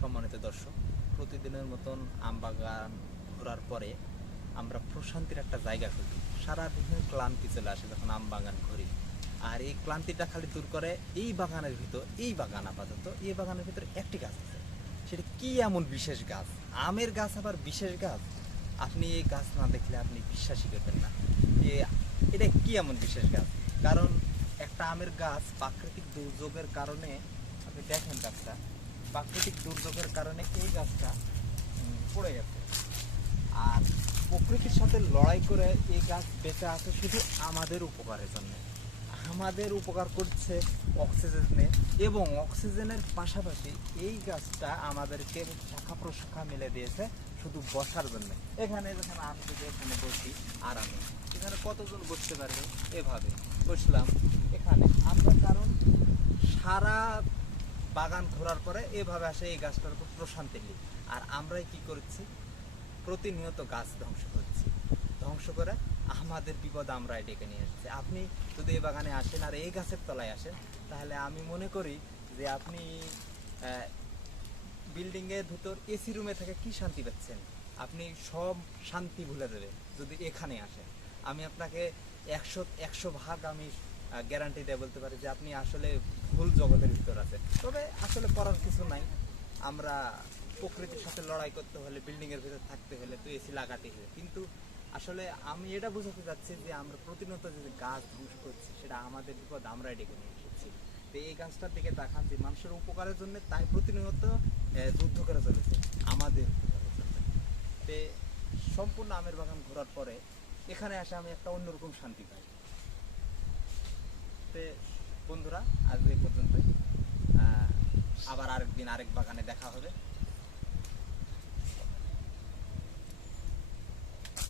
সম্মানিত দর্শক, প্রতিদিনের মতন আম বাগান ঘোরার পরে আমরা প্রশান্তির একটা জায়গা খুঁজি। সারাদিনের ক্লান্তি চলে আসে যখন আম বাগান ঘুরি, আর এই ক্লান্তিটা খালি দূর করে এই বাগানের ভিতর, এই বাগান আপাতত এই বাগানের ভিতর একটি গাছ আছে। সেটা কি এমন বিশেষ গাছ? আমের গাছ আবার বিশেষ গাছ? আপনি এই গাছ না দেখলে আপনি বিশ্বাসই করবেন না যে এটা কি এমন বিশেষ গাছ। কারণ একটা আমের গাছ প্রাকৃতিক দুর্যোগের কারণে, আপনি দেখেন গাছটা প্রাকৃতিক দুর্যোগের কারণে এই গাছটা পড়ে গেছে, আর প্রকৃতির সাথে লড়াই করে এই গাছ বেঁচে আছে শুধু আমাদের উপকারের জন্য। আমাদের উপকার করছে অক্সিজেনে, এবং অক্সিজেনের পাশাপাশি এই গাছটা আমাদেরকে শাখা প্রশাখা মেলে দিয়েছে শুধু বসার জন্য। এখানে যখন আমি যদি এখানে বসি আরামে, এখানে কতজন বসতে পারবে? এভাবে বসলাম এখানে আমরা, কারণ সারা বাগান ঘোরার পরে এভাবে আসে এই গাছটার উপর প্রশান্তি নিই। আর আমরাই কি করছি? প্রতিনিয়ত গাছ ধ্বংস করছি, ধ্বংস করে আমাদের বিপদ আমরাই ডেকে নিয়ে আসছি। আপনি যদি এই বাগানে আসেন আর এই গাছের তলায় আসেন, তাহলে আমি মনে করি যে আপনি বিল্ডিংয়ের ভিতর এসি রুমে থেকে কি শান্তি পাচ্ছেন, আপনি সব শান্তি ভুলে দেবে যদি এখানে আসেন। আমি আপনাকে 100 ভাগ আমি গ্যারান্টি দিয়ে বলতে পারি যে আপনি আসলে ভুল জগতের ভিতর আছেন। তবে আসলে করার কিছু নাই, আমরা প্রকৃতির সাথে লড়াই করতে হলে, বিল্ডিংয়ের ভিতর থাকতে হলে তো এসি লাগাতে হবে। কিন্তু আসলে আমি এটা বোঝাতে চাচ্ছি যে আমরা প্রতিনিয়ত যে গাছ ধ্বংস করছি সেটা আমাদের বিপদ আমরাই ডেকে নিয়ে এসেছি। তো এই গাছটার দিকে তাকান যে মানুষের উপকারের জন্য তাই প্রতিনিয়ত যুদ্ধ করে চলেছে আমাদের উপকারের জন্য। তো সম্পূর্ণ আমের বাগান ঘোরার পরে এখানে আসে আমি একটা অন্যরকম শান্তি পাই। তো বন্ধুরা, আজ এই পর্যন্তই। আবার আরেকদিন আরেক বাগানে দেখা হবে।